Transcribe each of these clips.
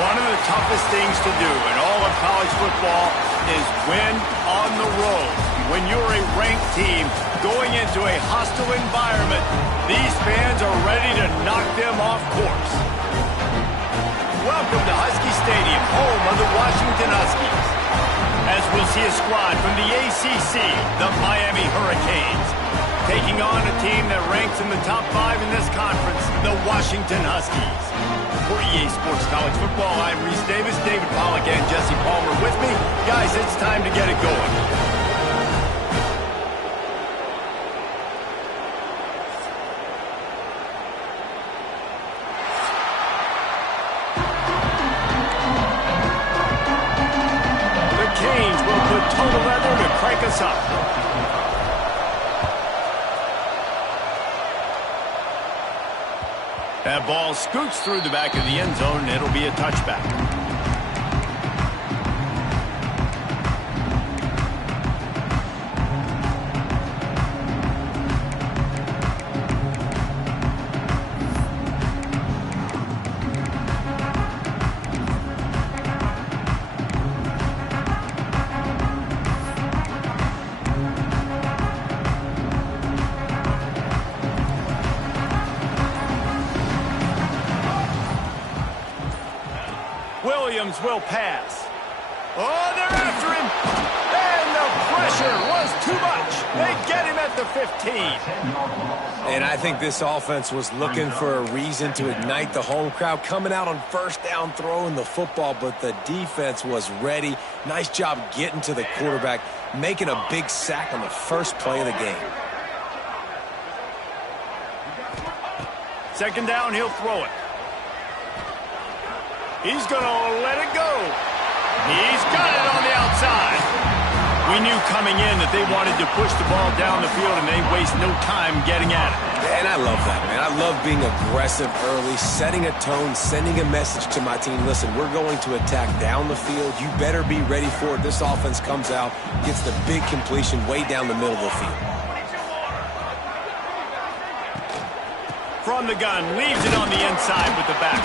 One of the toughest things to do in all of college football is win on the road. When you're a ranked team going into a hostile environment, these fans are ready to knock them off course. Welcome to Husky Stadium, home of the Washington Huskies. As we'll see a squad from the ACC, the Miami Hurricanes, taking on a team that ranks in the top 5 in this conference, the Washington Huskies. For EA Sports College Football, I'm Reese Davis, David Pollack, and Jesse Palmer with me. Guys, it's time to get it going. The Canes will put total leather to crank us up. That ball scoots through the back of the end zone, and it'll be a touchback. Williams will pass. Oh, they're after him. And the pressure was too much. They get him at the 15. And I think this offense was looking for a reason to ignite the home crowd, coming out on first down, throwing the football, but the defense was ready. Nice job getting to the quarterback, making a big sack on the first play of the game. Second down, he'll throw it. He's going to let it go. He's got it on the outside. We knew coming in that they wanted to push the ball down the field, and they waste no time getting at it. And I love that, man. I love being aggressive early, setting a tone, sending a message to my team. Listen, we're going to attack down the field. You better be ready for it. This offense comes out, gets the big completion way down the middle of the field. From the gun, leaves it on the inside with the back.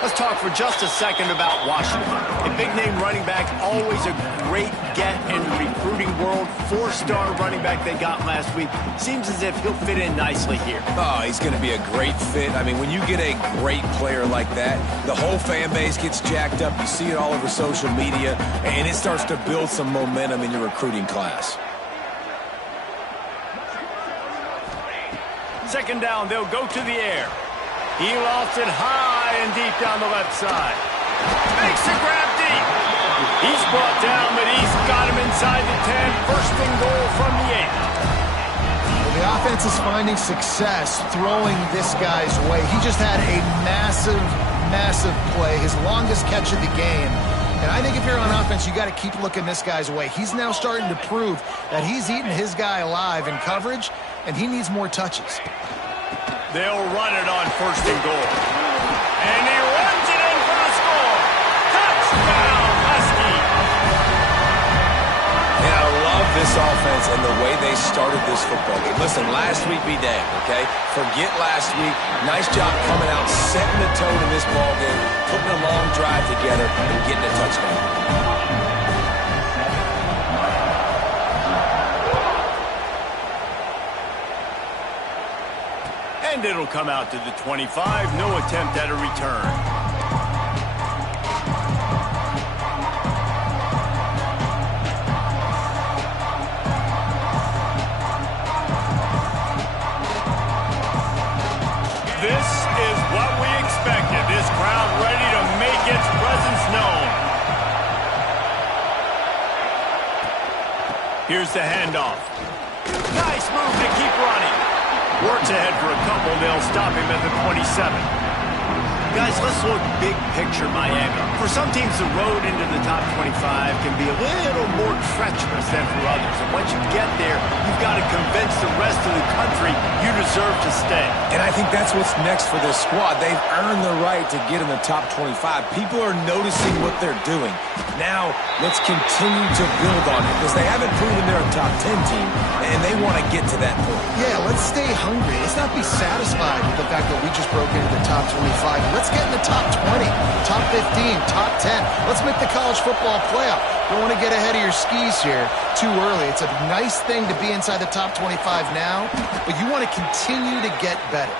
Let's talk for just a second about Washington. A big-name running back, always a great get in the recruiting world. 4-star running back they got last week. Seems as if he'll fit in nicely here. Oh, he's going to be a great fit. I mean, when you get a great player like that, the whole fan base gets jacked up. You see it all over social media, and it starts to build some momentum in your recruiting class. Second down, they'll go to the air. He lofts it high and deep down the left side. Makes the grab deep. He's brought down, but he's got him inside the 10. First and goal from the 8. Well, the offense is finding success throwing this guy's way. He just had a massive, massive play, his longest catch of the game. And I think if you're on offense, you got to keep looking this guy's way. He's now starting to prove that he's eating his guy alive in coverage, and he needs more touches. They'll run it on first and goal. And he runs it in for the score. Touchdown, Husky. And I love this offense and the way they started this football game. Listen, last week be damned, okay? Forget last week. Nice job coming out, setting the tone in this ball game, putting a long drive together, and getting a touchdown. And it'll come out to the 25. No attempt at a return. This is what we expected. This crowd ready to make its presence known. Here's the handoff. Nice move to keep running. Works ahead for a couple. They'll stop him at the 27. Guys, let's look big picture Miami. For some teams, the road into the top 25 can be a little more treacherous than for others. And once you get there, you've got to convince the rest of the country you deserve to stay. And I think that's what's next for this squad. They've earned the right to get in the top 25. People are noticing what they're doing. Now, let's continue to build on it because they haven't proven they're a top 10 team, and they want to get to that point. Yeah, let's stay hungry. Let's not be satisfied with the fact that we just broke into the top 25. Let's get in the top 20, top 15, top 10. Let's make the college football playoff. Don't want to get ahead of your skis here too early. It's a nice thing to be inside the top 25 now, but you want to continue to get better.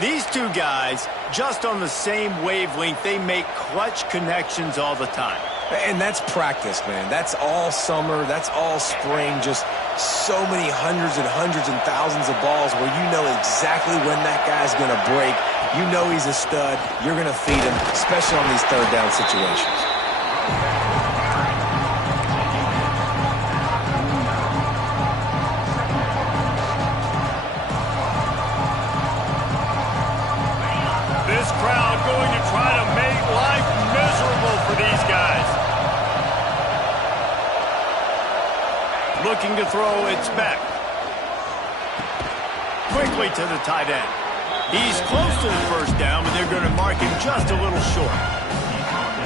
These two guys, just on the same wavelength, they make clutch connections all the time. And that's practice, man. That's all summer. That's all spring. Just so many hundreds and thousands of balls where you know exactly when that guy's going to break. You know he's a stud. You're going to feed him, especially on these third down situations. This crowd going to try to make life miserable for these guys. Looking to throw, it's back. Quickly to the tight end. He's close to the first down, but they're going to mark him just a little short.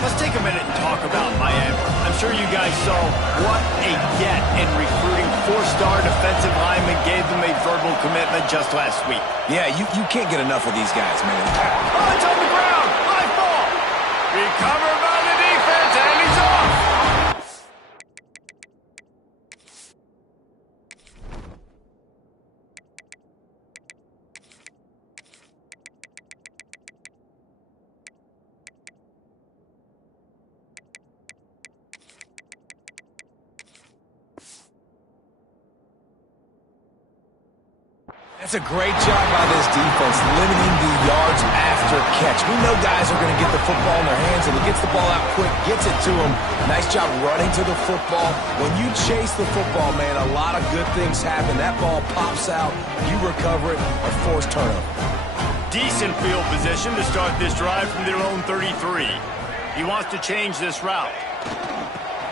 Let's take a minute and talk about Miami. I'm sure you guys saw what a get in recruiting. Four-star defensive lineman gave them a verbal commitment just last week. Yeah, you can't get enough of these guys, man. Oh, it's on the ground. High ball. Recovered by the defense, and he's off. That's a great job by this defense, limiting the yards after catch. We know guys are going to get the football in their hands, and he gets the ball out quick, gets it to him. Nice job running to the football. When you chase the football, man, a lot of good things happen. That ball pops out, you recover it, a forced turnover. Decent field position to start this drive from their own 33. He wants to change this route.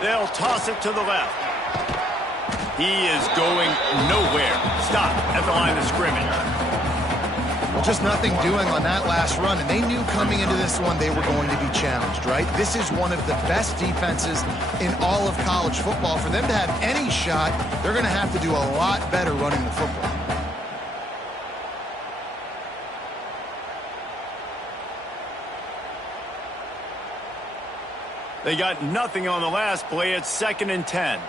They'll toss it to the left. He is going nowhere. Stop at the line of scrimmage. Well, just nothing doing on that last run, and they knew coming into this one they were going to be challenged, right? This is one of the best defenses in all of college football. For them to have any shot, they're going to have to do a lot better running the football. They got nothing on the last play. It's 2nd and 10.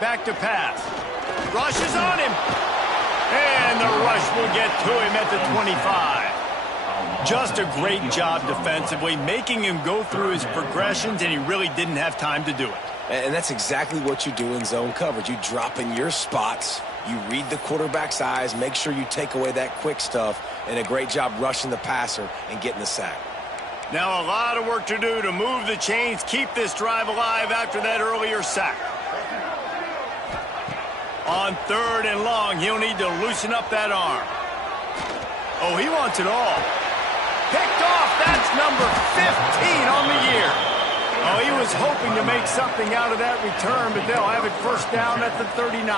Back to pass. Rush is on him. And the rush will get to him at the 25. Just a great job defensively, making him go through his progressions, and he really didn't have time to do it. And that's exactly what you do in zone coverage. You drop in your spots, you read the quarterback's eyes, make sure you take away that quick stuff, and a great job rushing the passer and getting the sack. Now a lot of work to do to move the chains, keep this drive alive after that earlier sack. On 3rd and long, he'll need to loosen up that arm. Oh, he wants it all. Picked off. That's number 15 on the year. Oh, he was hoping to make something out of that return, but they'll have it first down at the 39.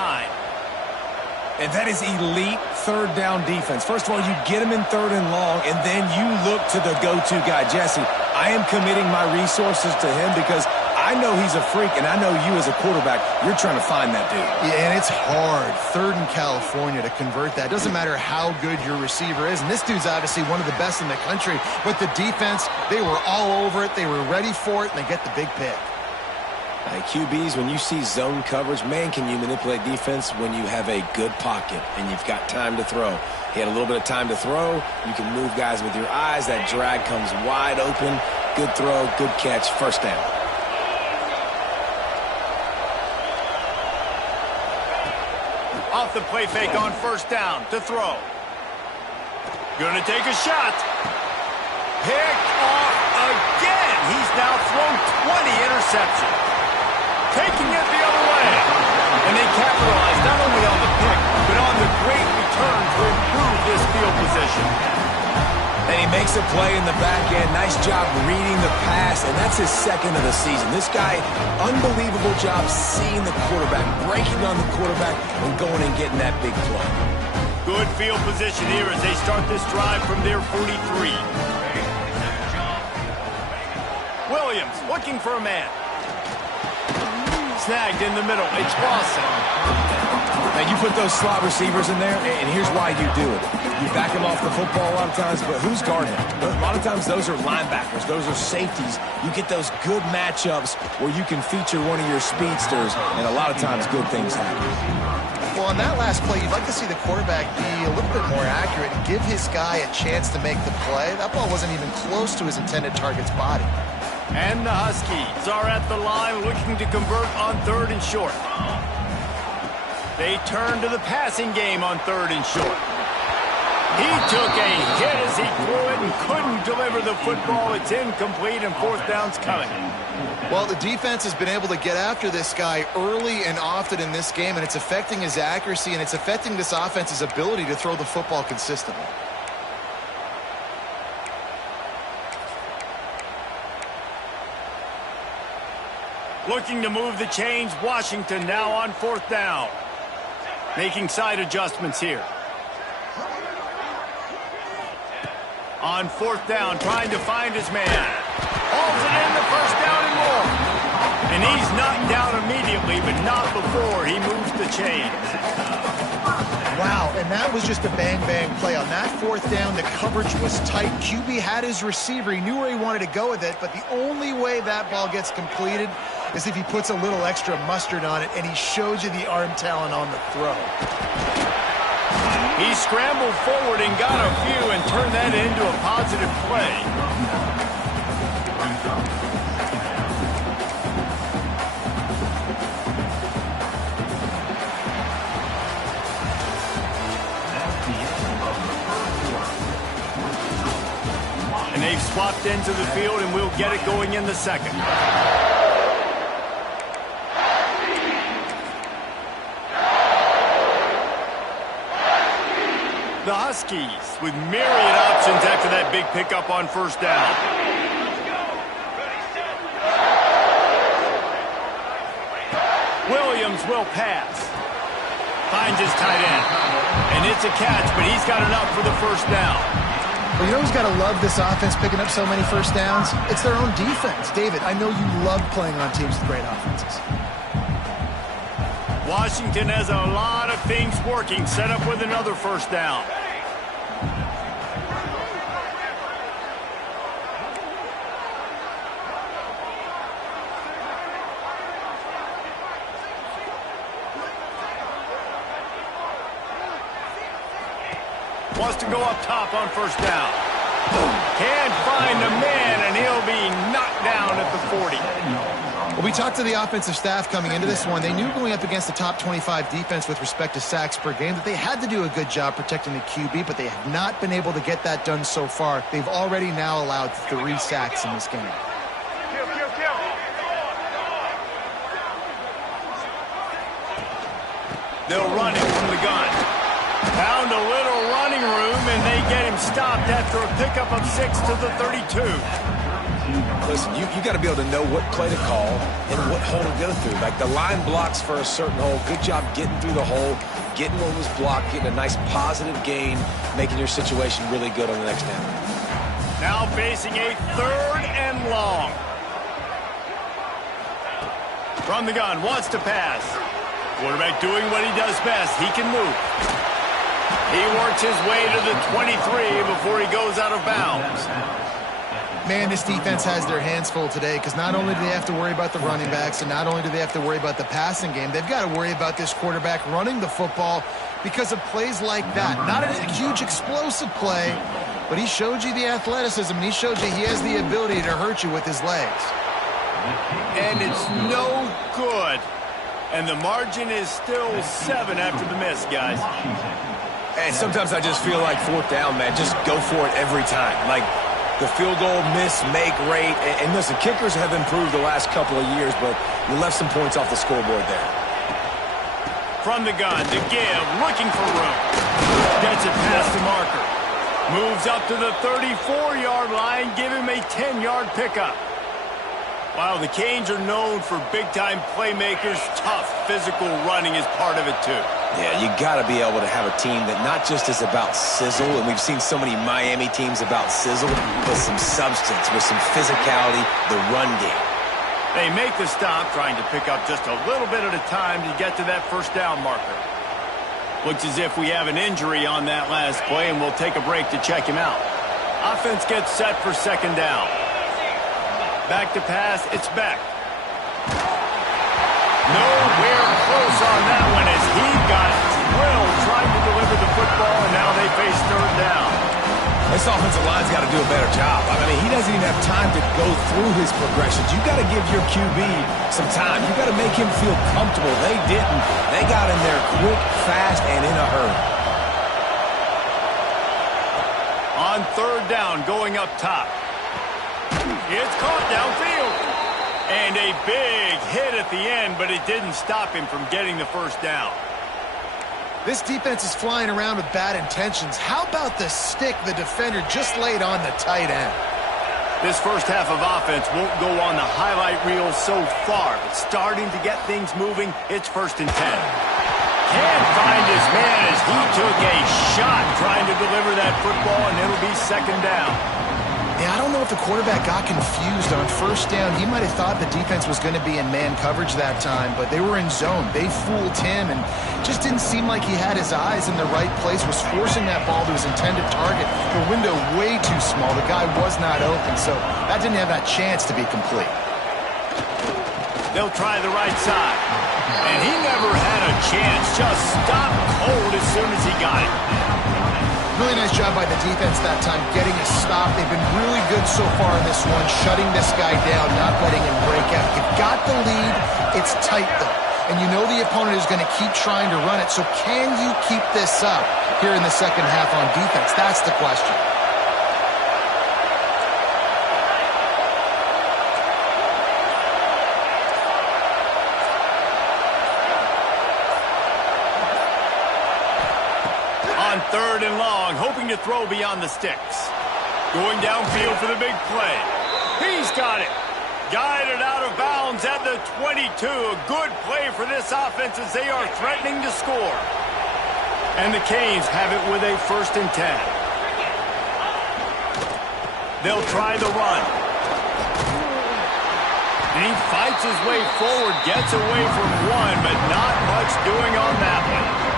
And that is elite third down defense. First of all, you get him in 3rd and long, and then you look to the go-to guy. Jesse, I am committing my resources to him because I know he's a freak, and I know you as a quarterback, you're trying to find that dude. Yeah, and it's hard, 3rd in California, to convert that. Doesn't matter how good your receiver is, and this dude's obviously one of the best in the country, but the defense, they were all over it, they were ready for it, and they get the big pick. QBs, when you see zone coverage, man, can you manipulate defense when you have a good pocket and you've got time to throw. He had a little bit of time to throw. You can move guys with your eyes. That drag comes wide open. Good throw, good catch, first down. Off the play fake on 1st down to throw. Gonna take a shot. Picked off again. He's now thrown 20 interceptions. Taking it the other way. And they capitalize not only on the pick, but on the great return to improve this field position. And he makes a play in the back end. Nice job reading the pass, and that's his 2nd of the season. This guy, unbelievable job seeing the quarterback, breaking on the quarterback, and going and getting that big play. Good field position here as they start this drive from their 43. Willie Williams looking for a man. Snagged in the middle. It's Lawson. Now, you put those slot receivers in there, and here's why you do it. You back them off the football a lot of times, but who's guarding them? A lot of times, those are linebackers. Those are safeties. You get those good matchups where you can feature one of your speedsters, and a lot of times, good things happen. Well, on that last play, you'd like to see the quarterback be a little bit more accurate and give his guy a chance to make the play. That ball wasn't even close to his intended target's body. And the Huskies are at the line looking to convert on 3rd and short. They turn to the passing game on 3rd and short. He took a hit as he threw it and couldn't deliver the football. It's incomplete and 4th down's coming. Well, the defense has been able to get after this guy early and often in this game, and it's affecting his accuracy, and it's affecting this offense's ability to throw the football consistently. Looking to move the chains, Washington now on 4th down. Making side adjustments here. On 4th down, trying to find his man. Hauls it in the 1st down and more. And he's knocked down immediately, but not before he moves the chains. Wow, and that was just a bang-bang play. On that 4th down, the coverage was tight. QB had his receiver. He knew where he wanted to go with it, but the only way that ball gets completed is if he puts a little extra mustard on it, and he shows you the arm talent on the throw. He scrambled forward and got a few and turned that into a positive play. And they've swapped into the field, and we'll get it going in the 2nd. The Huskies with myriad options after that big pickup on 1st down. Williams will pass. Finds his tight end. And it's a catch, but he's got enough for the 1st down. Well, you know who's got to love this offense picking up so many 1st downs? It's their own defense. David, I know you love playing on teams with great offenses. Washington has a lot of things working, set up with another 1st down. Wants to go up top on 1st down. Can't find a man, and he'll be knocked down at the 40. Well, we talked to the offensive staff coming into this one. They knew going up against the top 25 defense with respect to sacks per game that they had to do a good job protecting the QB, but they have not been able to get that done so far. They've already now allowed 3 sacks in this game. They'll run it from the gun. Found a little running room, and they get him stopped after a pickup of 6 to the 32. Listen, you got to be able to know what play to call and what hole to go through. Like the line blocks for a certain hole. Good job getting through the hole, getting what was blocked, getting a nice positive gain, making your situation really good on the next down. Now facing a 3rd and long. From the gun, wants to pass. Quarterback doing what he does best. He can move. He works his way to the 23 before he goes out of bounds. Man, this defense has their hands full today because not only do they have to worry about the running backs and not only do they have to worry about the passing game, they've got to worry about this quarterback running the football because of plays like that. Not a huge explosive play, but he showed you the athleticism and he showed you he has the ability to hurt you with his legs. And it's no good. And the margin is still 7 after the miss, guys. And sometimes I just feel like 4th down, man, just go for it every time. Like, the field goal miss-make rate. And listen, kickers have improved the last couple of years, but you left some points off the scoreboard there. From the gun, to give, looking for room. Gets it past the marker. Moves up to the 34-yard line, give him a 10-yard pickup. While the Canes are known for big-time playmakers, tough physical running is part of it too. Yeah, you got to be able to have a team that not just is about sizzle, and we've seen so many Miami teams about sizzle, but some substance with some physicality, the run game. They make the stop, trying to pick up just a little bit at a time to get to that first down marker. Looks as if we have an injury on that last play, and we'll take a break to check him out. Offense gets set for second down. Back to pass, it's Beck. Nowhere close on that one as he got drilled trying to deliver the football, and now they face third down. This offensive line's got to do a better job. I mean, he doesn't even have time to go through his progressions. You got to give your QB some time. You got to make him feel comfortable. They didn't. They got in there quick, fast, and in a hurry. On third down, going up top. It's caught downfield. And a big hit at the end, but it didn't stop him from getting the first down. This defense is flying around with bad intentions. How about the stick the defender just laid on the tight end? This first half of offense won't go on the highlight reel so far, but starting to get things moving, it's 1st and 10. Can't find his man as he took a shot trying to deliver that football, and it'll be second down. Yeah, I don't know if the quarterback got confused on first down. He might have thought the defense was going to be in man coverage that time, but they were in zone. They fooled him and just didn't seem like he had his eyes in the right place, was forcing that ball to his intended target. The window way too small. The guy was not open, so that didn't have that chance to be complete. They'll try the right side. And he never had a chance. Just stopped cold as soon as he got it. Really nice job by the defense that time, getting a stop. They've been really good so far in this one, shutting this guy down, not letting him break out. You've got the lead. It's tight, though. And you know the opponent is going to keep trying to run it. So can you keep this up here in the second half on defense? That's the question. On third and long, hoping to throw beyond the sticks. Going downfield for the big play. He's got it. Guided out of bounds at the 22. A good play for this offense as they are threatening to score. And the Canes have it with a 1st and 10. They'll try the run. And he fights his way forward, gets away from one, but not much doing on that one.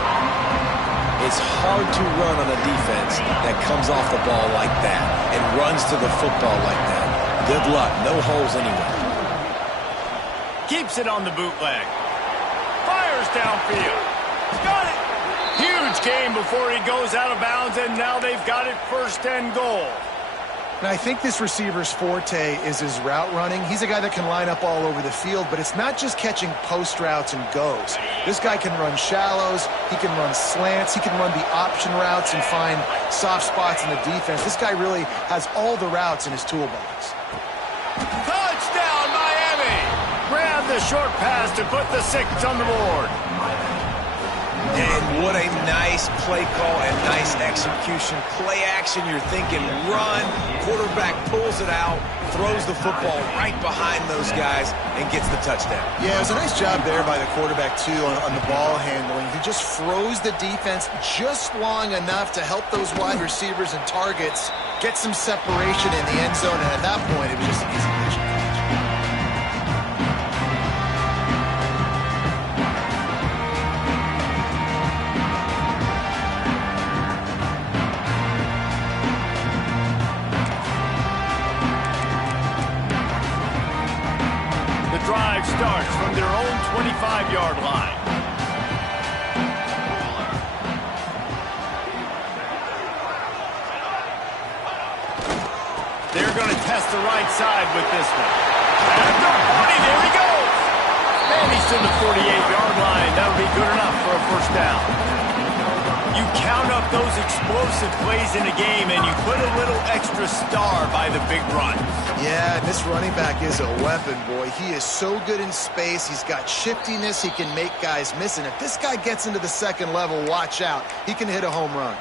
It's hard to run on a defense that comes off the ball like that and runs to the football like that. Good luck. No holes anywhere. Keeps it on the bootleg. Fires downfield. Got it. Huge game before he goes out of bounds, and now they've got it 1st and goal. And I think this receiver's forte is his route running. He's a guy that can line up all over the field, but it's not just catching post routes and goes. This guy can run shallows, he can run slants, he can run the option routes and find soft spots in the defense. This guy really has all the routes in his toolbox. Touchdown, Miami! Grab the short pass to put the 6 on the board. And what a nice play call and nice execution. Play action, you're thinking run. Quarterback pulls it out, throws the football right behind those guys, and gets the touchdown. Yeah, it was a nice job there by the quarterback, too, on the ball handling. He just froze the defense just long enough to help those wide receivers and targets get some separation in the end zone, and at that point, it was just an easy catch. Drive starts from their own 25-yard line. They're going to test the right side with this one. At the 40, there he goes. And he's to the 48-yard line. That'll be good enough for a 1st down. You count up those explosive plays in a game, and you put a little extra star by the big run. Yeah, this running back is a weapon, boy. He is so good in space. He's got shiftiness. He can make guys miss. And if this guy gets into the second level, watch out. He can hit a home run.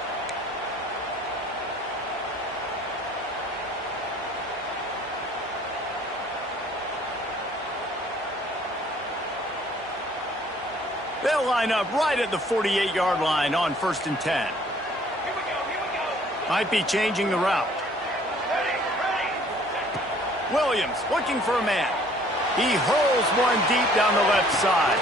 They'll line up right at the 48-yard line on 1st and 10. Might be changing the route. Williams looking for a man. He hurls one deep down the left side.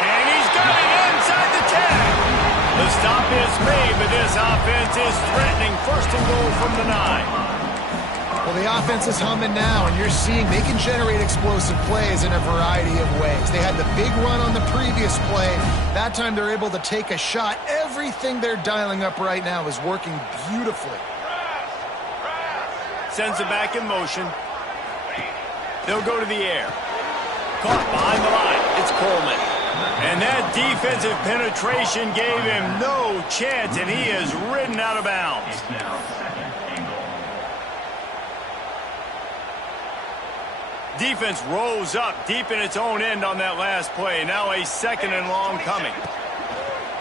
And he's got it inside the 10. The stop is made, but this offense is threatening 1st and goal from the 9. Well, the offense is humming now, and you're seeing they can generate explosive plays in a variety of ways. They had the big run on the previous play. That time they're able to take a shot. Everything they're dialing up right now is working beautifully. Sends it back in motion. They'll go to the air. Caught behind the line. It's Coleman. And that defensive penetration gave him no chance, and he is ridden out of bounds. Defense rose up deep in its own end on that last play. Now a 2nd and long coming.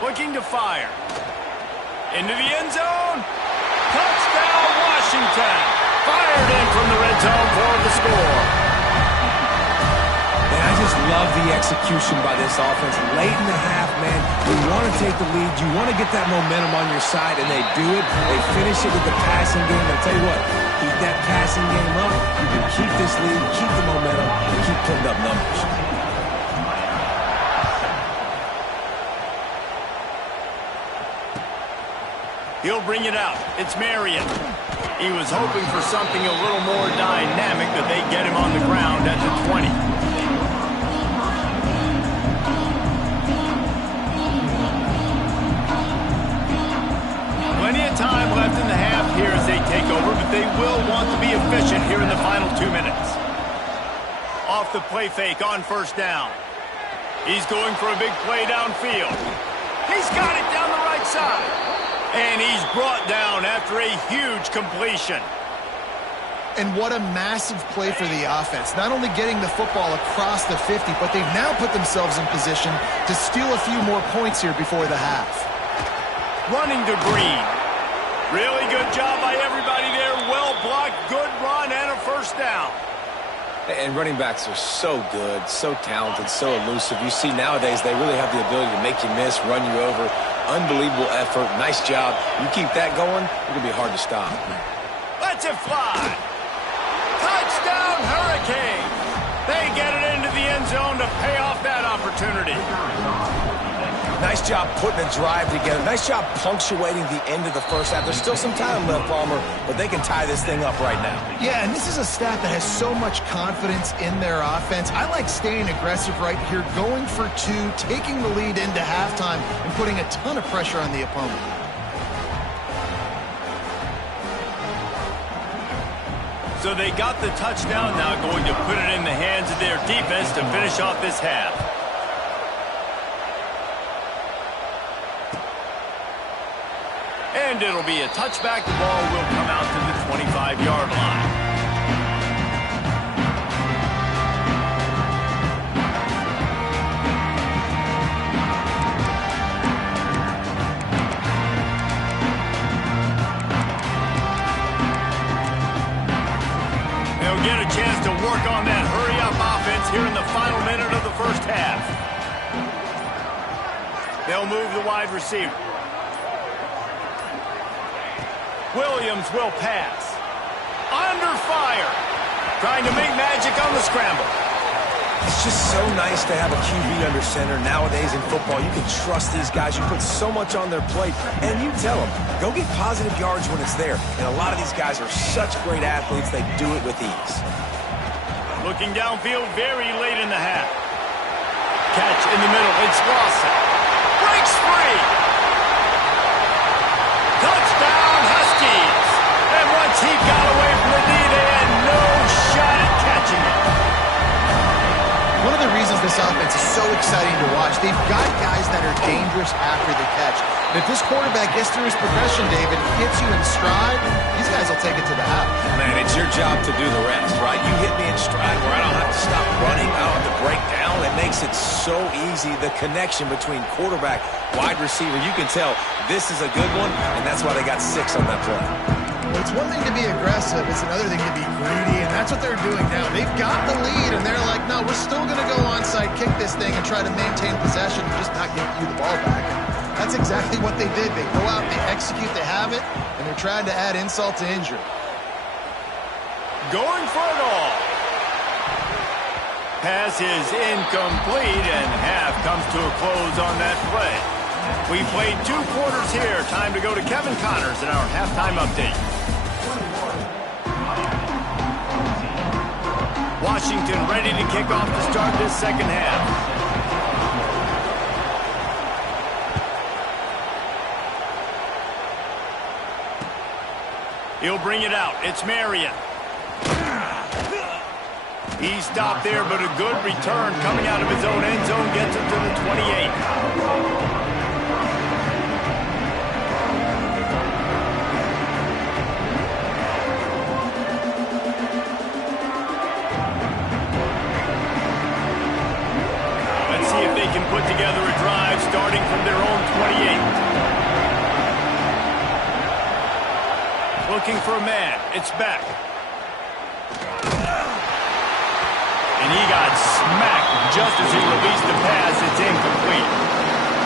Looking to fire. Into the end zone. Touchdown, Washington. Fired in from the red zone for the score. Man, I just love the execution by this offense. Late in the half, man, you want to take the lead. You want to get that momentum on your side, and they do it. They finish it with the passing game. I'll tell you what, keep that passing game up. You can keep this lead, keep the momentum, and keep putting up numbers. He'll bring it out. It's Marion. He was hoping for something a little more dynamic, that they get him on the ground at the 20. Plenty of time left in the half here as they take over, but they will want to be efficient here in the final 2 minutes. Off the play fake on 1st down. He's going for a big play downfield. He's got it down the right side. And he's brought down after a huge completion. And what a massive play for the offense. Not only getting the football across the 50, but they've now put themselves in position to steal a few more points here before the half. Running to Green. Really good job by everybody there. Well blocked, good run, and a 1st down. And running backs are so good, so talented, so elusive. You see nowadays they really have the ability to make you miss, run you over. Unbelievable effort. Nice job. You keep that going, it's going to be hard to stop. Let's it fly. Touchdown, Hurricane. They get it into the end zone to pay off that opportunity. Nice job putting a drive together. Nice job punctuating the end of the 1st half. There's still some time left, Palmer, but they can tie this thing up right now. Yeah, and this is a staff that has so much confidence in their offense. I like staying aggressive right here, going for 2, taking the lead into halftime, and putting a ton of pressure on the opponent. So they got the touchdown, now going to put it in the hands of their defense to finish off this half. And it'll be a touchback. The ball will come out to the 25-yard line. They'll get a chance to work on that hurry-up offense here in the final minute of the 1st half. They'll move the wide receiver. Williams will pass. Under fire. Trying to make magic on the scramble. It's just so nice to have a QB under center. Nowadays in football, you can trust these guys. You put so much on their plate, and you tell them, go get positive yards when it's there. And a lot of these guys are such great athletes, they do it with ease. Looking downfield very late in the half. Catch in the middle. It's Lawson. Breaks free. Touchdown, Huskies. And once he got away from the knee, they had no shot at catching it. One of the reasons this offense is so exciting to watch, they've got guys that are dangerous after the catch. And if this quarterback gets through his progression, David, hits you in stride, these guys will take it to the house. Man, it's your job to do the rest, right? You hit me in stride where I don't have to stop running, I don't have to break down. It makes it so easy, the connection between quarterback, wide receiver. You can tell this is a good one, and that's why they got 6 on that play. Well, it's one thing to be aggressive, it's another thing to be greedy, and that's what they're doing now. They've got the lead, and they're like, no, we're still going to go onside kick. kick this thing and try to maintain possession and just not give you the ball back. And that's exactly what they did. They go out, they execute, they have it, and they're trying to add insult to injury. Going for it all. Pass is incomplete, and half comes to a close on that play. We played 2 quarters here. Time to go to Kevin Connors in our halftime update. Washington ready to kick off to start this second half. He'll bring it out. It's Marion. He stopped there, but a good return coming out of his own end zone gets him to the 28. Can put together a drive starting from their own 28. Looking for a man. It's Beck. And he got smacked just as he released the pass. It's incomplete.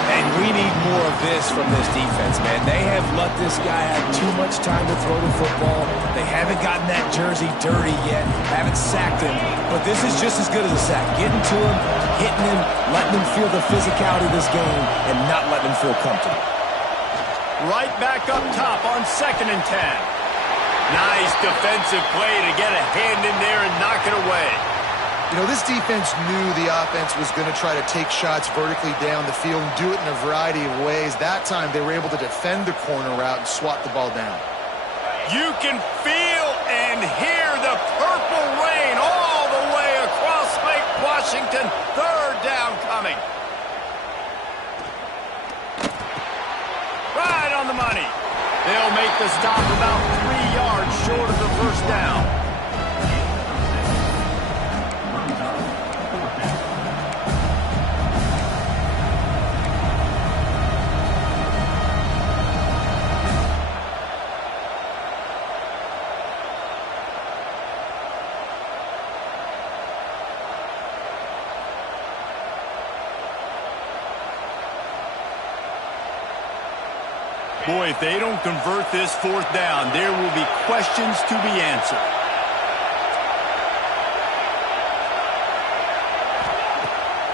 And we need more of this from this defense, man. They have let this guy have too much time to throw the football. They haven't gotten that jersey dirty yet, haven't sacked him. But this is just as good as a sack. Getting to him, hitting him, letting him feel the physicality of this game, and not letting him feel comfortable. Right back up top on 2nd and 10. Nice defensive play to get a hand in there and knock it away. You know, this defense knew the offense was going to try to take shots vertically down the field and do it in a variety of ways. That time, they were able to defend the corner route and swat the ball down. You can feel and hear the purple rain all the way across Lake Washington. 3rd down coming. Right on the money. They'll make the stop about 3 yards short of the 1st down. Boy, if they don't convert this 4th down, there will be questions to be answered.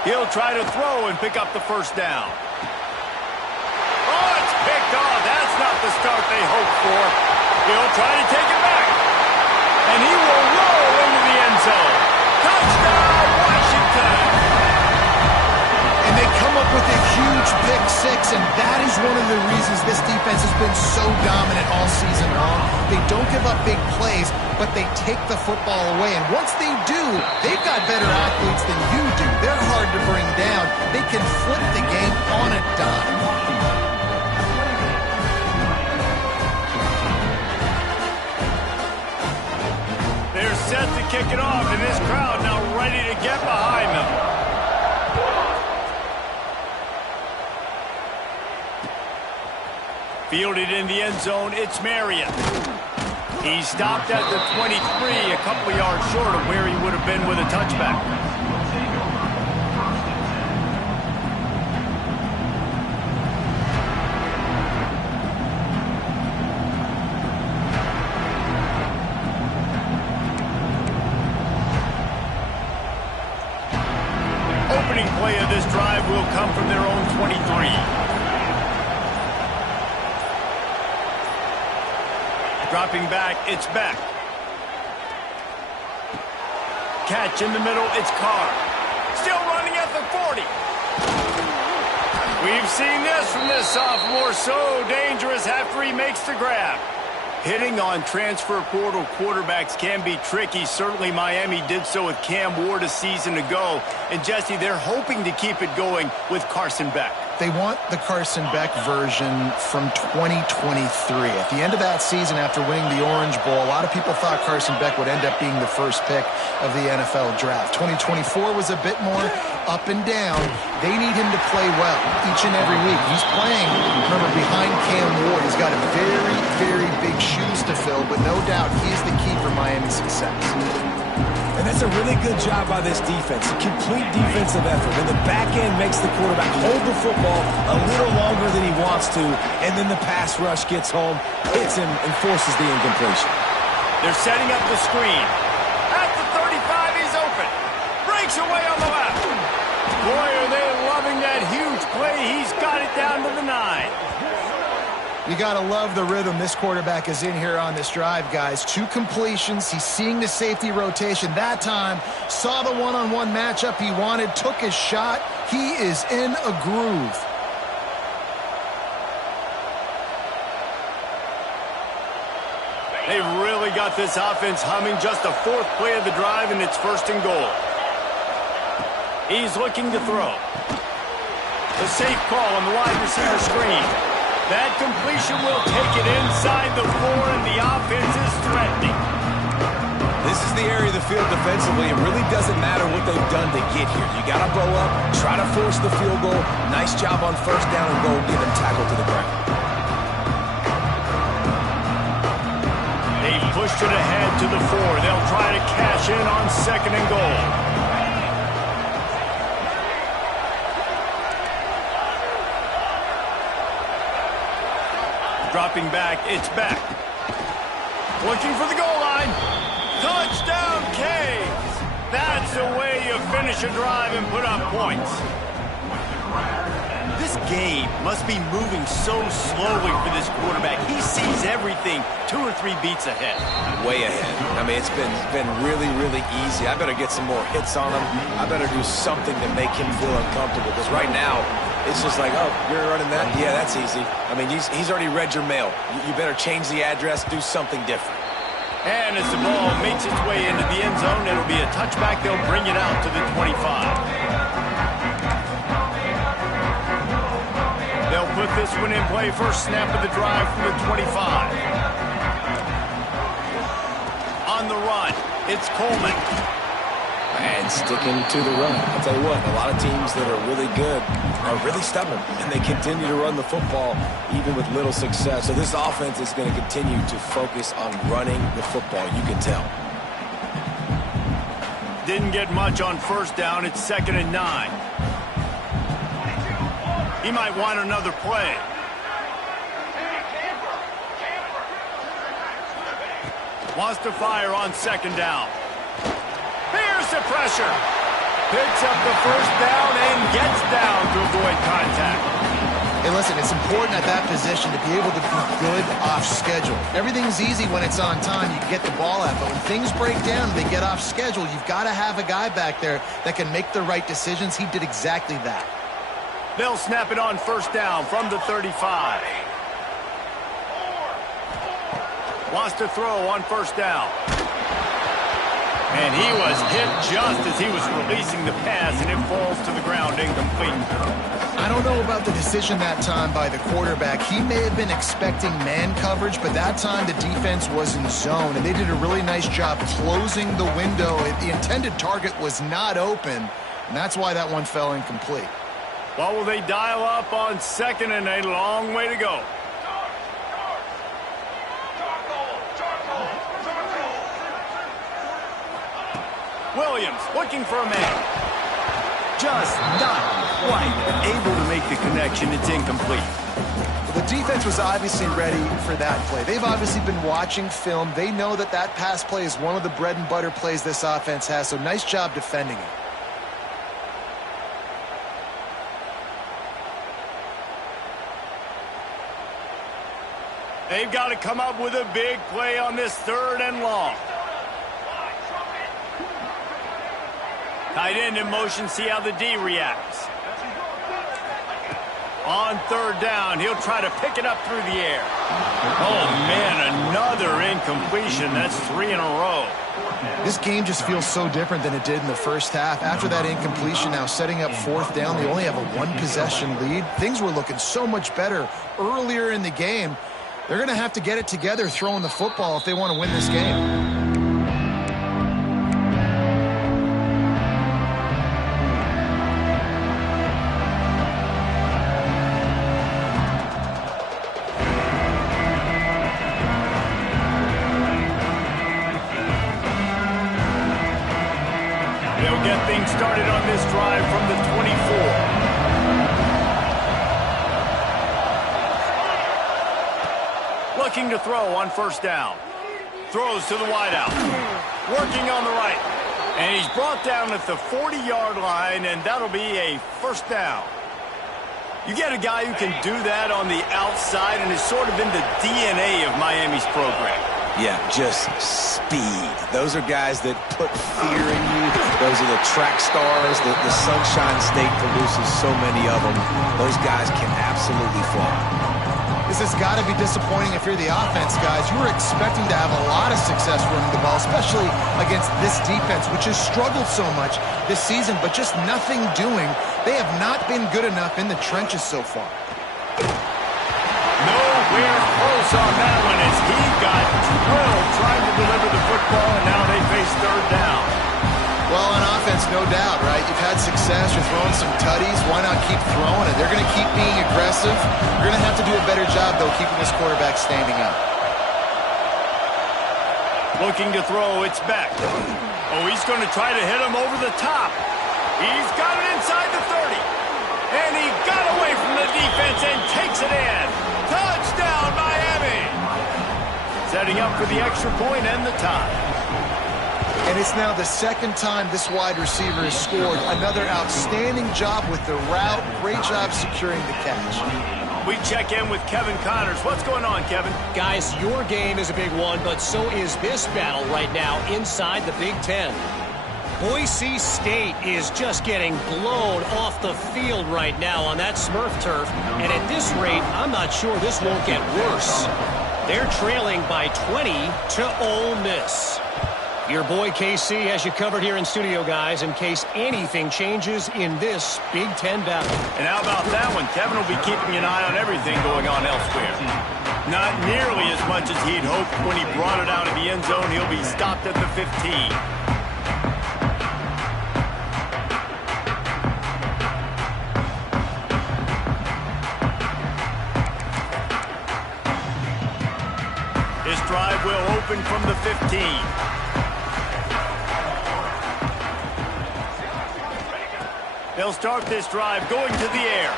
He'll try to throw and pick up the 1st down. Oh, it's picked off. That's not the start they hoped for. He'll try to take it back. And he will roll into the end zone. Touchdown, Washington! And they come up with a huge pick 6, and that is one of the reasons this defense has been so dominant all season long. They don't give up big plays, but they take the football away. And once they do, they've got better athletes than you do. They're hard to bring down. They can flip the game on a dime. They're set to kick it off, and this crowd now ready to get behind them. Fielded in the end zone, it's Marion. He stopped at the 23, a couple of yards short of where he would have been with a touchback. Opening play of this drive will come from their own 23. Dropping back, it's Beck. Catch in the middle, it's Carr. Still running at the 40. We've seen this from this sophomore, so dangerous after he makes the grab. Hitting on transfer portal quarterbacks can be tricky. Certainly Miami did so with Cam Ward a season ago. And Jesse, they're hoping to keep it going with Carson Beck. They want the Carson Beck version from 2023. At the end of that season, after winning the Orange Bowl, a lot of people thought Carson Beck would end up being the first pick of the NFL draft. 2024 was a bit more up and down. They need him to play well each and every week. He's playing, remember, behind Cam Ward. He's got a very, very big shoes to fill, but no doubt he's the key for Miami's success. And that's a really good job by this defense, a complete defensive effort. When the back end makes the quarterback hold the football a little longer than he wants to, and then the pass rush gets home, hits him, and forces the incompletion. They're setting up the screen. At the 35, he's open. Breaks away on the left. Boy, are they loving that huge play. He's got it down to the 9. You got to love the rhythm this quarterback is in here on this drive, guys. 2 completions. He's seeing the safety rotation. That time, saw the one-on-one matchup he wanted, took his shot. He is in a groove. They've really got this offense humming. Just the 4th play of the drive, and it's 1st and goal. He's looking to throw. The safe call on the wide receiver screen. That completion will take it inside the 4, and the offense is threatening. This is the area of the field defensively. It really doesn't matter what they've done to get here. You got to blow up, try to force the field goal. Nice job on 1st down and goal, get them tackled to the ground. They pushed it ahead to the 4. They'll try to cash in on 2nd and goal. Dropping back, it's back. Looking for the goal line. Touchdown, Caves. That's the way you finish a drive and put up points. This game must be moving so slowly for this quarterback. He sees everything 2 or 3 beats ahead. Way ahead. I mean, it's been really, really easy. I better get some more hits on him. I better do something to make him feel uncomfortable, because right now, it's just like, oh, you're running that? Yeah, that's easy. I mean, he's already read your mail. You better change the address, do something different. And as the ball makes its way into the end zone, it'll be a touchback. They'll bring it out to the 25. They'll put this one in play. First snap of the drive from the 25. On the run, it's Coleman. And sticking to the run. I'll tell you what, a lot of teams that are really good are really stubborn, and they continue to run the football even with little success. So this offense is going to continue to focus on running the football, you can tell. Didn't get much on 1st down. It's 2nd and 9. He might want another play. Wants to fire on 2nd down. Here's the pressure. Picks up the 1st down and gets down to avoid contact. Hey, listen, it's important at that position to be able to be good off schedule. Everything's easy when it's on time. You can get the ball out. But when things break down and they get off schedule, you've got to have a guy back there that can make the right decisions. He did exactly that. They'll snap it on 1st down from the 35. Wants to throw on 1st down. And he was hit just as he was releasing the pass, and it falls to the ground incomplete. I don't know about the decision that time by the quarterback. He may have been expecting man coverage, but that time the defense was in zone, and they did a really nice job closing the window. The intended target was not open, and that's why that one fell incomplete. Well, will they dial up on 2nd and a long way to go? Williams looking for a man. Just not quite able to make the connection. It's incomplete. The defense was obviously ready for that play. They've obviously been watching film. They know that that pass play is one of the bread and butter plays this offense has, so nice job defending it. They've got to come up with a big play on this 3rd and long. Tight end in motion, see how the D reacts. On 3rd down, he'll try to pick it up through the air. Oh, man, another incompletion. That's 3 in a row. This game just feels so different than it did in the first half. After that incompletion, now setting up 4th down, they only have a 1-possession lead. Things were looking so much better earlier in the game. They're going to have to get it together throwing the football if they want to win this game. Looking to throw on first down. Throws to the wideout. Working on the right. And he's brought down at the 40-yard line, and that'll be a first down. You get a guy who can do that on the outside and is sort of in the DNA of Miami's program. Yeah, just speed. Those are guys that put fear in you. Those are the track stars. The Sunshine State produces so many of them. Those guys can absolutely fly. This has got to be disappointing if you're the offense, guys. You were expecting to have a lot of success running the ball, especially against this defense, which has struggled so much this season, but just nothing doing. They have not been good enough in the trenches so far. Nowhere close on that one as he got drilled trying to deliver the football, and now they face third down. Well, on offense, no doubt, right? You've had success. You're throwing some tutties. Why not keep throwing it? They're going to keep being aggressive. You're going to have to do a better job, though, keeping this quarterback standing up. Looking to throw, it's back. Oh, he's going to try to hit him over the top. He's got it inside the 30. And he got away from the defense and takes it in. Touchdown, Miami! Setting up for the extra point and the tie. And it's now the second time this wide receiver has scored. Another outstanding job with the route. Great job securing the catch. We check in with Kevin Connors. What's going on, Kevin? Guys, your game is a big one, but so is this battle right now inside the Big Ten. Boise State is just getting blown off the field right now on that Smurf turf. And at this rate, I'm not sure this won't get worse. They're trailing by 20 to Ole Miss. Your boy KC has you covered here in studio, guys, in case anything changes in this Big Ten battle. And how about that one? Kevin will be keeping an eye on everything going on elsewhere. Not nearly as much as he'd hoped when he brought it out of the end zone. He'll be stopped at the 15. This drive will open from the 15. They'll start this drive going to the air.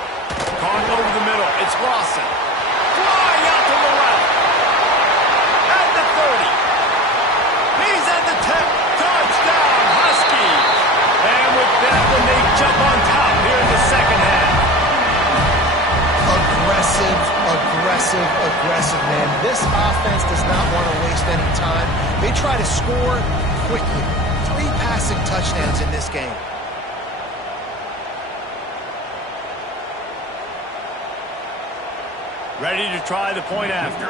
Caught over the middle. It's Lawson. Flying out to the left. At the 30. He's at the 10. Touchdown, Huskies. And with that one, they jump on top here in the second half. Aggressive, man. This offense does not want to waste any time. They try to score quickly. 3 passing touchdowns in this game. Ready to try the point after.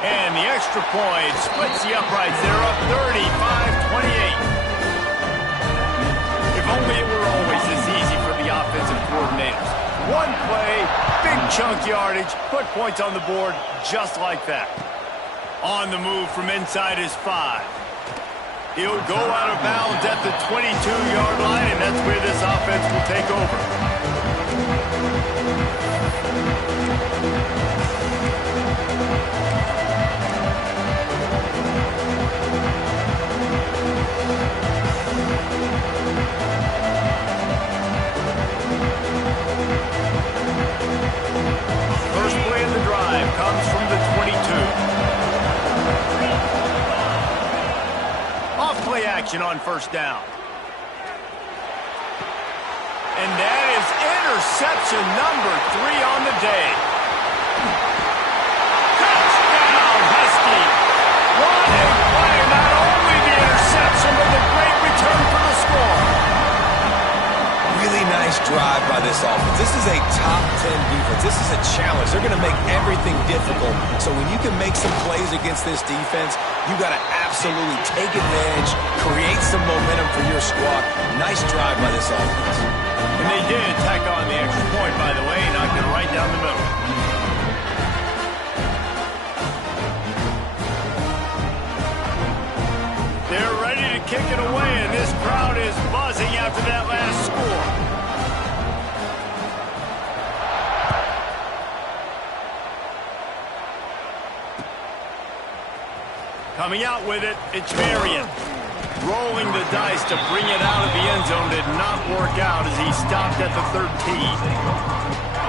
And the extra point splits the uprights. They're up 35-28. If only it were always this easy for the offensive coordinators. One play, big chunk yardage, put points on the board just like that. On the move from inside his 5. He'll go out of bounds at the 22-yard line, and that's where this offense will take over. First play of the drive comes from the 22. Off play action on first down. And that is interception number 3 on the day. Touchdown, Husky. What a play. Not only the interception, but the great return for the score. Really nice drive by this offense. This is a top 10 defense. This is a challenge. They're going to make everything difficult. So when you can make some plays against this defense, you got to absolutely take advantage, create some momentum for your squad. Nice drive by this offense. And they did tack on the extra point, by the way, knocked it right down the middle. They're ready to kick it away, and this crowd is buzzing after that last score. Coming out with it, it's Marion. Rolling the dice to bring it out of the end zone did not work out as he stopped at the 13.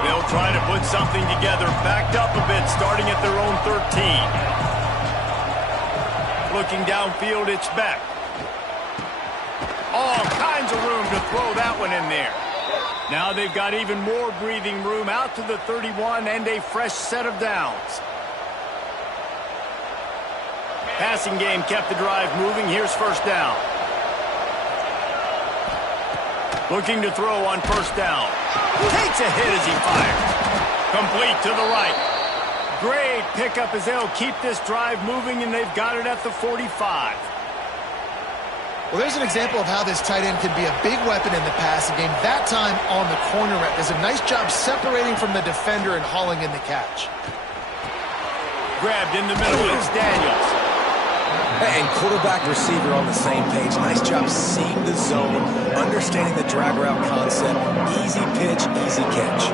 They'll try to put something together, backed up a bit, starting at their own 13. Looking downfield, it's Beck. All kinds of room to throw that one in there. Now they've got even more breathing room out to the 31 and a fresh set of downs. Passing game kept the drive moving. Here's first down. Looking to throw on first down. Takes a hit as he fires. Complete to the right. Great pickup as they'll keep this drive moving, and they've got it at the 45. Well, there's an example of how this tight end can be a big weapon in the passing game. That time on the corner route. Does a nice job separating from the defender and hauling in the catch. Grabbed in the middle. It's Daniels. And quarterback receiver on the same page. Nice job seeing the zone, understanding the drag route concept. Easy pitch, easy catch.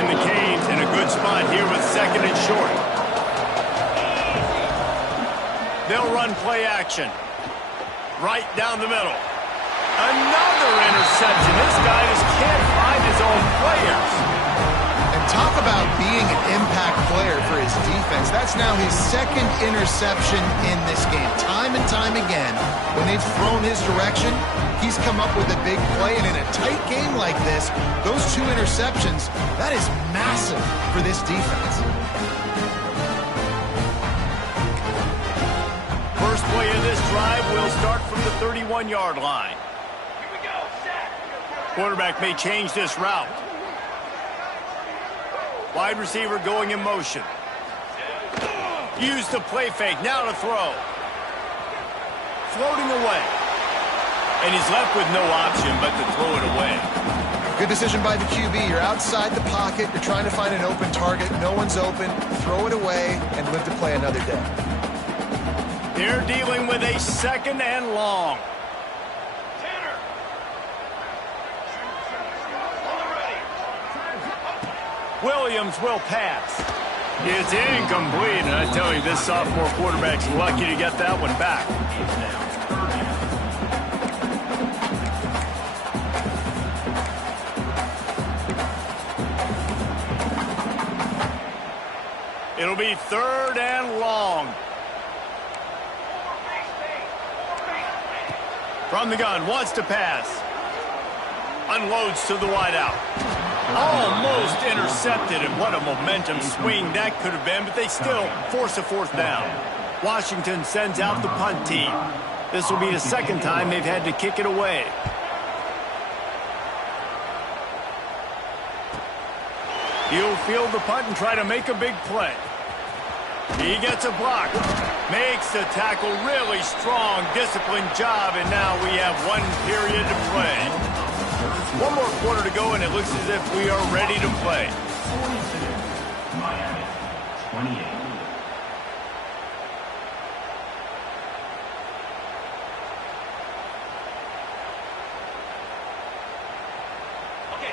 And the Canes in a good spot here with second and short. They'll run play action. Right down the middle. Another interception. This guy just can't find his own players. And talk about being an impact player for his defense. That's now his second interception in this game. Time and time again, when they've thrown his direction, he's come up with a big play. And in a tight game like this, those two interceptions, that is massive for this defense. First play of this drive will start from the 31-yard line. Here we go. Quarterback may change this route. Wide receiver going in motion. Use the play fake. Now to throw. Floating away. And he's left with no option but to throw it away. Good decision by the QB. You're outside the pocket. You're trying to find an open target. No one's open. Throw it away and live to play another day. They're dealing with a second and long. Williams will pass. It's incomplete, and I tell you, this sophomore quarterback's lucky to get that one back. It'll be third and long. From the gun, wants to pass. Unloads to the wideout. Almost intercepted, and what a momentum swing that could have been, but they still force a fourth down. Washington sends out the punt team. This will be the second time they've had to kick it away. He'll field the punt and try to make a big play. He gets a block. Makes the tackle. Really strong, disciplined job, and now we have one period to play. One more quarter to go, and it looks as if we are ready to play. Miami, 28.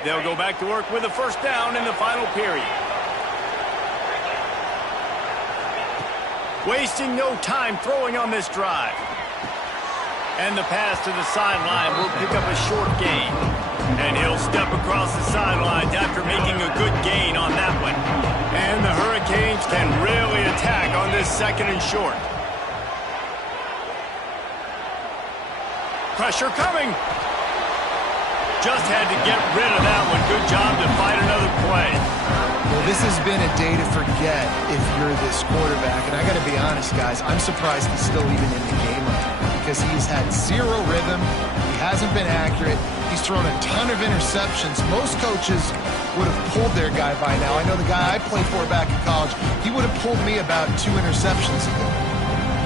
They'll go back to work with a first down in the final period. Wasting no time throwing on this drive. And the pass to the sideline will pick up a short gain. And he'll step across the sidelines after making a good gain on that one. And the Hurricanes can really attack on this second and short. Pressure coming. Just had to get rid of that one. Good job to fight another play. Well, this has been a day to forget if you're this quarterback. And I got to be honest, guys, I'm surprised he's still even in the game right now because he's had zero rhythm. He hasn't been accurate. He's thrown a ton of interceptions. Most coaches would have pulled their guy by now. I know the guy I played for back in college, he would have pulled me about 2 interceptions ago.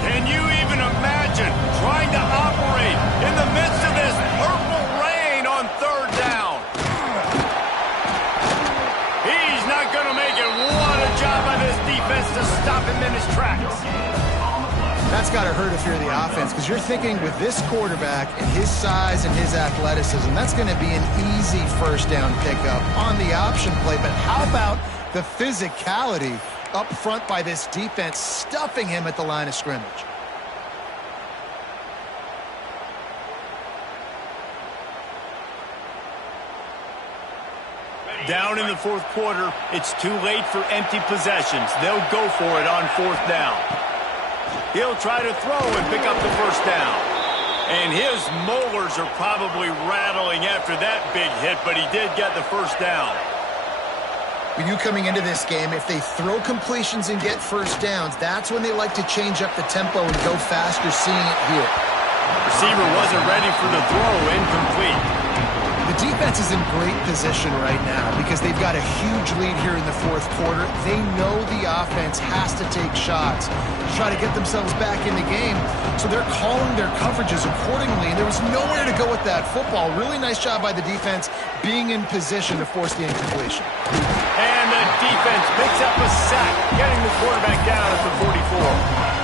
Can you even imagine trying to operate in the midst of this purple rain on third down? He's not going to make it. What a job by this defense to stop him in his tracks. That's got to hurt if you're the offense because you're thinking with this quarterback and his size and his athleticism, that's going to be an easy first down pickup on the option play. But how about the physicality up front by this defense, stuffing him at the line of scrimmage? Down in the fourth quarter, it's too late for empty possessions. They'll go for it on fourth down. He'll try to throw and pick up the first down. And his molars are probably rattling after that big hit, but he did get the first down. When you coming into this game, if they throw completions and get first downs, that's when they like to change up the tempo and go faster, seeing it here. Receiver wasn't ready for the throw, incomplete. The defense is in great position right now because they've got a huge lead here in the fourth quarter. They know the offense has to take shots to try to get themselves back in the game, so they're calling their coverages accordingly, and there was nowhere to go with that football. Really nice job by the defense being in position to force the incompletion. And the defense picks up a sack, getting the quarterback down at the 44.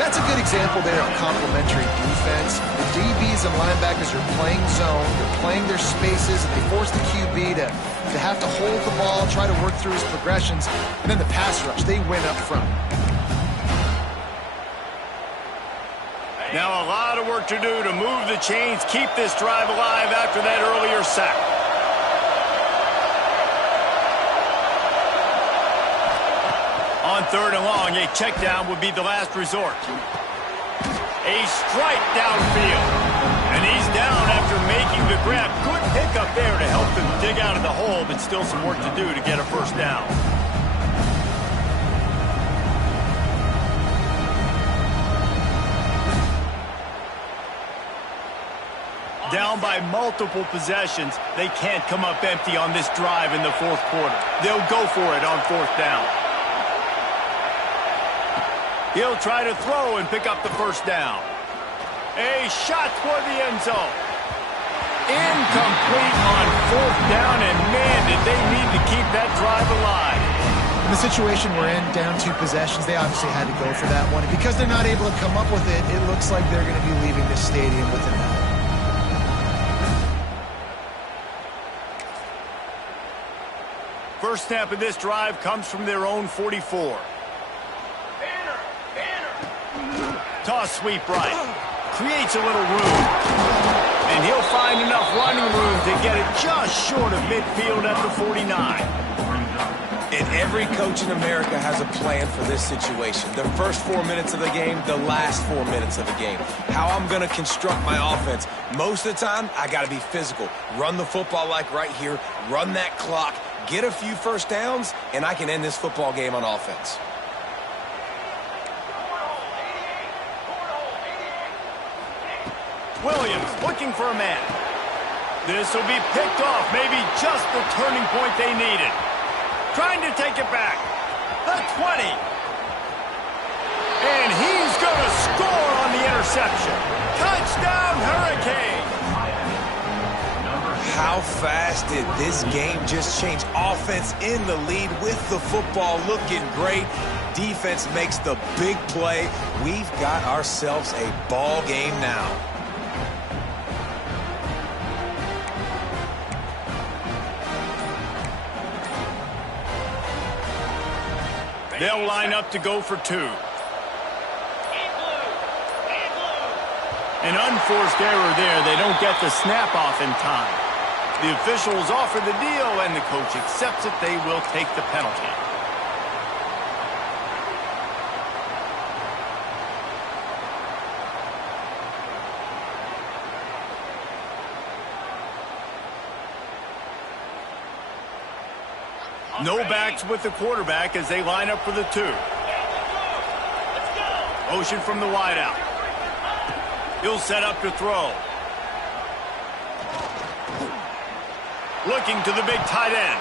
That's a good example there of complementary defense. The DBs and linebackers are playing zone, they're playing their spaces, and they force the QB to have to hold the ball, try to work through his progressions, and then the pass rush, they win up front. Now a lot of work to do to move the chains, keep this drive alive after that earlier sack. On third and long, a check down would be the last resort. A strike downfield. And he's down after making the grab. Good pickup there to help them dig out of the hole, but still some work to do to get a first down. Down by multiple possessions, they can't come up empty on this drive in the fourth quarter. They'll go for it on fourth down. He'll try to throw and pick up the first down. A shot toward the end zone. Incomplete on fourth down, and man, did they need to keep that drive alive. In the situation we're in, down 2 possessions, they obviously had to go for that one. And because they're not able to come up with it, it looks like they're going to be leaving the stadium with an L. First snap of this drive comes from their own 44. Toss sweep right. Creates a little room. And he'll find enough running room to get it just short of midfield at the 49. And every coach in America has a plan for this situation. The first 4 minutes of the game, the last 4 minutes of the game. How I'm going to construct my offense. Most of the time, I got to be physical. Run the football like right here. Run that clock. Get a few first downs, and I can end this football game on offense. Williams looking for a man. This will be picked off. Maybe just the turning point they needed. Trying to take it back. The 20. And he's going to score on the interception. Touchdown, Hurricane. How fast did this game just change? Offense in the lead with the football looking great. Defense makes the big play. We've got ourselves a ball game now. They'll line up to go for 2. An unforced error there. They don't get the snap off in time. The officials offer the deal, and the coach accepts it. They will take the penalty. No backs with the quarterback as they line up for the 2. Motion from the wideout. He'll set up to throw. Looking to the big tight end.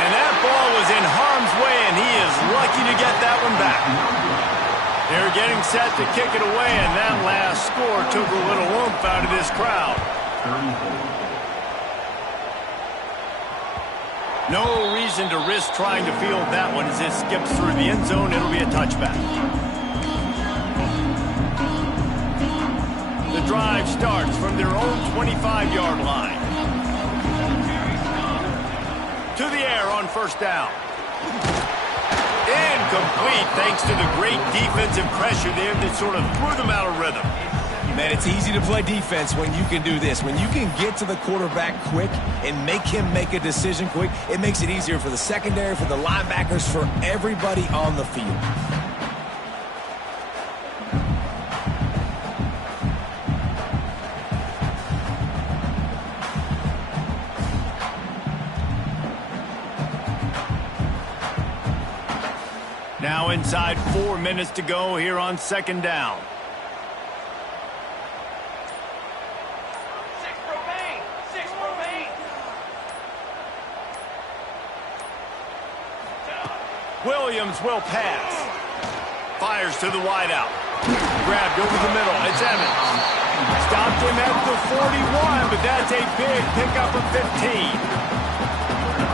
And that ball was in harm's way, and he is lucky to get that one back. They're getting set to kick it away, and that last score took a little oomph out of this crowd. No reason to risk trying to field that one as it skips through the end zone. It'll be a touchback. The drive starts from their own 25-yard line. To the air on first down. Incomplete thanks to the great defensive pressure there that sort of threw them out of rhythm. Man, it's easy to play defense when you can do this. When you can get to the quarterback quick and make him make a decision quick, it makes it easier for the secondary, for the linebackers, for everybody on the field. Now inside 4 minutes to go here on second down. Six remain. Williams will pass. Fires to the wideout. Grabbed over the middle. It's Evans. Stopped him at the 41, but that's a big pickup of 15.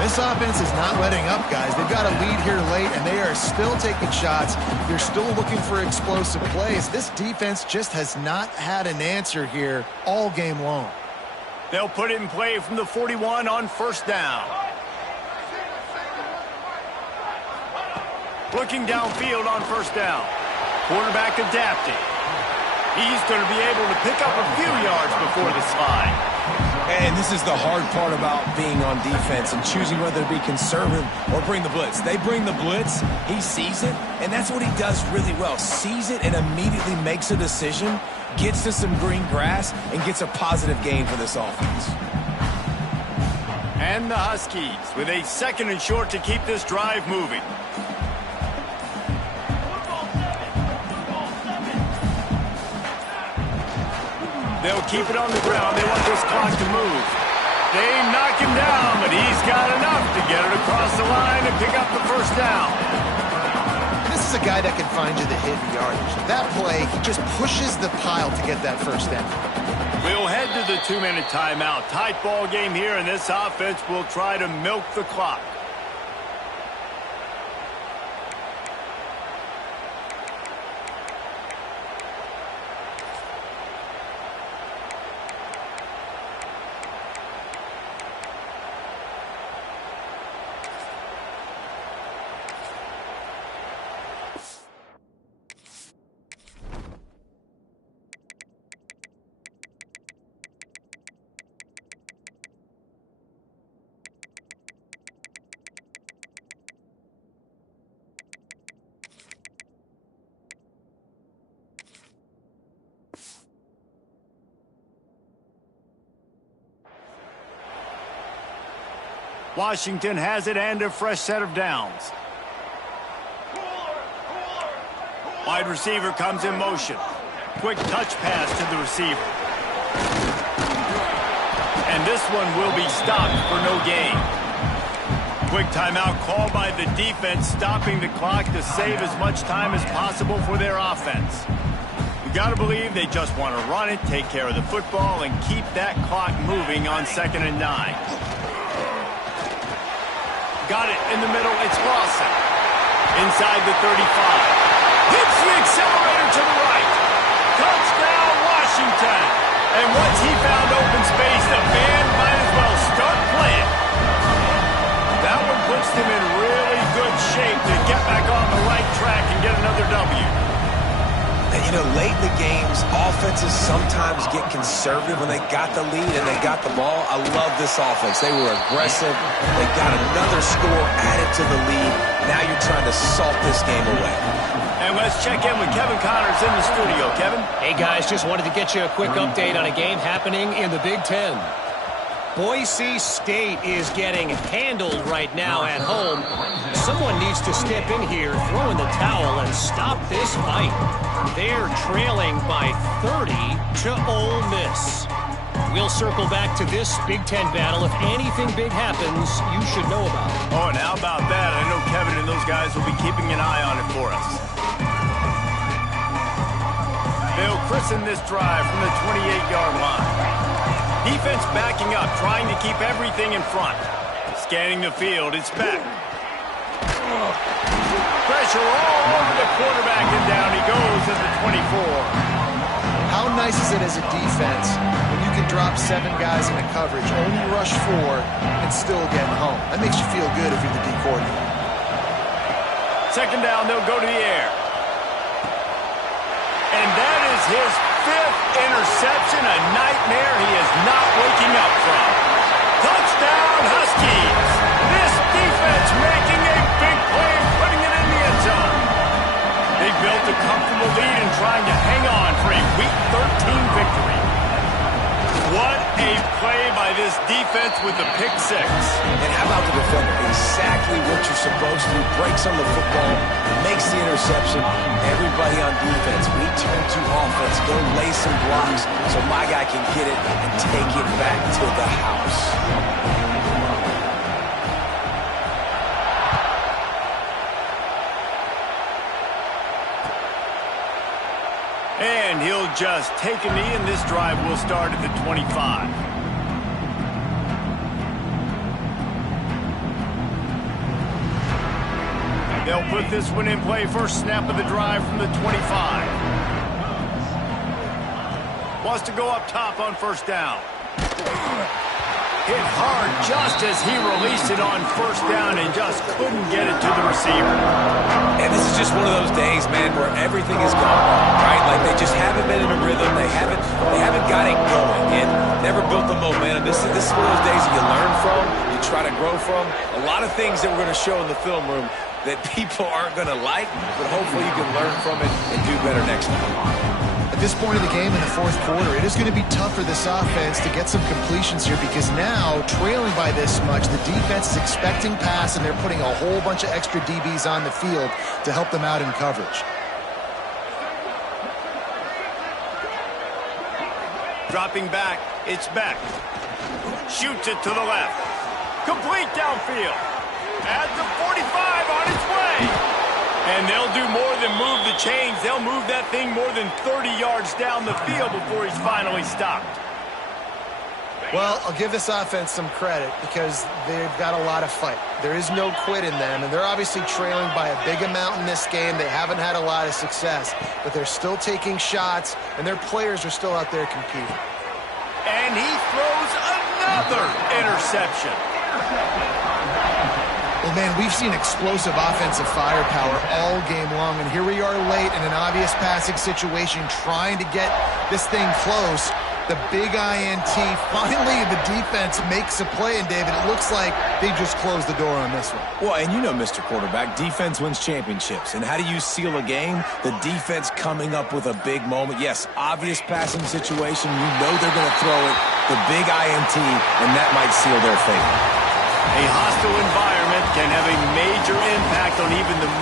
This offense is not letting up, guys. They've got a lead here late, and they are still taking shots. They're still looking for explosive plays. This defense just has not had an answer here all game long. They'll put it in play from the 41 on first down. Looking downfield on first down. Quarterback adapting. He's going to be able to pick up a few yards before the slide. And this is the hard part about being on defense and choosing whether to be conservative or bring the blitz. They bring the blitz, he sees it, and that's what he does really well. Sees it and immediately makes a decision, gets to some green grass, and gets a positive gain for this offense. And the Huskies with a second and short to keep this drive moving. They'll keep it on the ground. They want this clock to move. They knock him down, but he's got enough to get it across the line and pick up the first down. This is a guy that can find you the hidden yardage. That play, he just pushes the pile to get that first down. We'll head to the 2-minute timeout. Tight ball game here, and this offense will try to milk the clock. Washington has it and a fresh set of downs. Wide receiver comes in motion. Quick touch pass to the receiver. And this one will be stopped for no gain. Quick timeout called by the defense, stopping the clock to save as much time as possible for their offense. You got to believe they just want to run it, take care of the football, and keep that clock moving on 2nd and 9. Got it in the middle. It's Lawson. Inside the 35. Hits the accelerator to the right. Touchdown, Washington. And once he found open space, the band might as well start playing. That one puts them in really good shape to get back on the right track and get another W. And, you know, late in the games, offenses sometimes get conservative when they got the lead and they got the ball. I love this offense. They were aggressive. They got another score added to the lead. Now you're trying to salt this game away. And let's check in with Kevin Connors in the studio. Kevin? Hey, guys, just wanted to get you a quick update on a game happening in the Big Ten. Boise State is getting handled right now at home. Someone needs to step in here, throw in the towel, and stop this fight. They're trailing by 30 to Ole Miss. We'll circle back to this Big Ten battle. If anything big happens, you should know about it. Oh, and how about that? I know Kevin and those guys will be keeping an eye on it for us. They'll christen this drive from the 28-yard line. Defense backing up, trying to keep everything in front. Scanning the field, it's back. Pressure all over the quarterback, and down he goes at the 24. How nice is it as a defense when you can drop 7 guys into coverage, only rush 4, and still get home? That makes you feel good if you're the D coordinator. Second down, they'll go to the air. And that is his fifth interception, a nightmare he is not waking up from. Touchdown, Huskies! This defense making a big play and putting it in the end zone. They built a comfortable lead and trying to hang on for a Week 13 victory. What a play by this defense with the pick six. And how about the defender? Exactly what you're supposed to do. Breaks on the football, makes the interception. Everybody on defense, we turn to offense. Go lay some blocks so my guy can get it and take it back to the house. And he'll just take a knee, and this drive will start at the 25. They'll put this one in play. First snap of the drive from the 25. Wants to go up top on first down. Hit hard just as he released it on first down and just couldn't get it to the receiver. And this is just one of those days, man, where everything is gone wrong, right? Like they just haven't been in a rhythm. They haven't got it going and never built the momentum. This is one of those days that you learn from, you try to grow from. A lot of things that we're going to show in the film room that people aren't going to like, but hopefully you can learn from it and do better next time. At this point of the game in the fourth quarter, it is going to be tough for this offense to get some completions here because now, trailing by this much, the defense is expecting pass and they're putting a whole bunch of extra DBs on the field to help them out in coverage. Dropping back, it's Beck. Shoots it to the left. Complete downfield. At the 45 on its way. And they'll do more than move the chains. They'll move that thing more than 30 yards down the field before he's finally stopped. Well, I'll give this offense some credit because they've got a lot of fight. There is no quit in them, and they're obviously trailing by a big amount in this game. They haven't had a lot of success, but they're still taking shots, and their players are still out there competing. And he throws another interception. Well, man, we've seen explosive offensive firepower all game long, and here we are late in an obvious passing situation trying to get this thing close. The big INT, finally the defense makes a play, and David, it looks like they just closed the door on this one. Well, and you know, Mr. Quarterback, defense wins championships. And how do you seal a game? The defense coming up with a big moment. Yes, obvious passing situation. You know they're going to throw it. The big INT, and that might seal their fate. A hostile environment can have a major impact on even the most